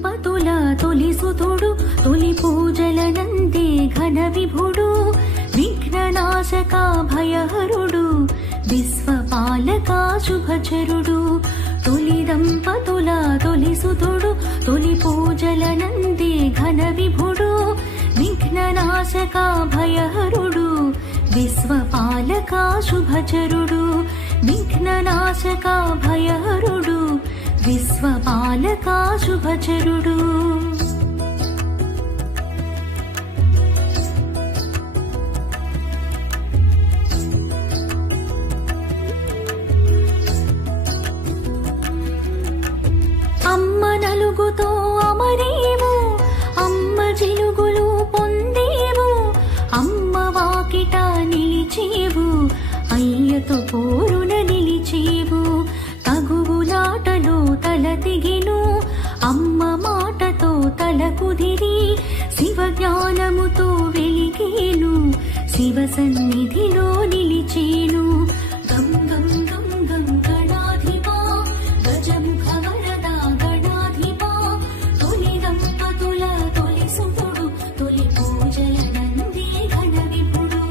దంపతుల తొలి సుతుడు తొలి పూజలనందే ఘన విభుడు విఘ్ననాశక భయహరుడు విశ్వపాలక శుభచరుడు తొలి దంపతుల తొలి సుతుడు తొలి పూజలనందే ఘన విభుడు విఘ్ననాశక భయహరుడు విశ్వపాలక శుభచరుడు విఘ్ననాశక భయహరుడు విశ్వపాలక శుభచరుడు అమ్మ నలుగుతో అమరేము అమ్మ జిలుగులు పొందేవు అమ్మ వాకిట నిలిచేవు అయ్యతో పోరున నిలిచేవు తగువులాటలో తల తెగెను అమ్మ మాటతో తల కుదిరి శివ జ్ఞానముతో వెలిగేను శివ సన్నిధిలో నిలిచేను గం గం గం గం గణాధిపా గజముఖ వరదా గణాధిపా తొలి దంపతుల తొలి సుతుడు తొలి పూజలనందే ఘన విభుడు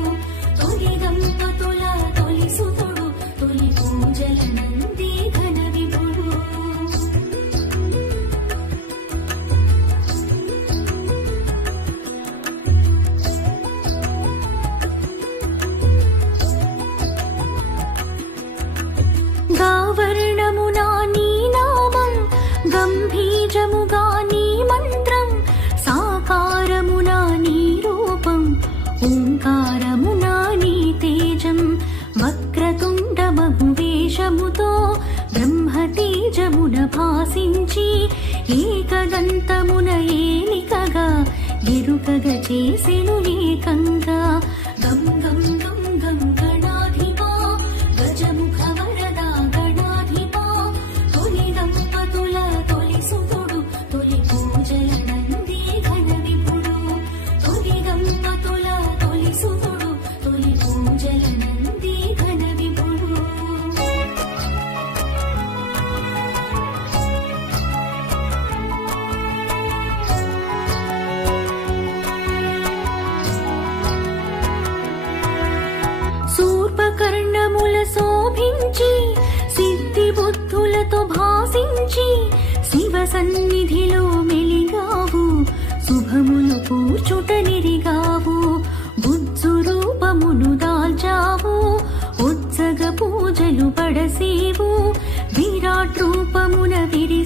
తొలి దంపతుల తొలి సుతుడు తొలి పూజలనందే ఘన విభుడు గావర్ణమునా నీ నామం గంభీజముగా నీ మంత్రం సాకారమునా నీ రూపం ఓంకారమునా నీ తేజం వక్రతుండమగు వేషముతో బ్రహ్మతేజమున భాసించి ఏకదంతమున ఏలికగా ఎరుకగా చేసెను ఏకంగా గం గం గం గం గణాధిపా గజముఖ వరదా గణాధిపా తొలి దంపతుల తొలి సుతుడు తొలి పూజలనందే ఘన విభుడు తొలి దంపతుల తొలి సుతుడు తొలి పూజలనందే ఘన విభుడు శూర్పకర్ణముల శోభించి సిద్ధి బుద్ధులతో భాసించి శివ సన్నిధిలో మెలిగావు శుభములు కూర్చుట నిరిగావు బుద్ధు రూపమును దాల్చావు ఉత్సగ పూజలు పడసేవు విరాట్ రూపమున విరి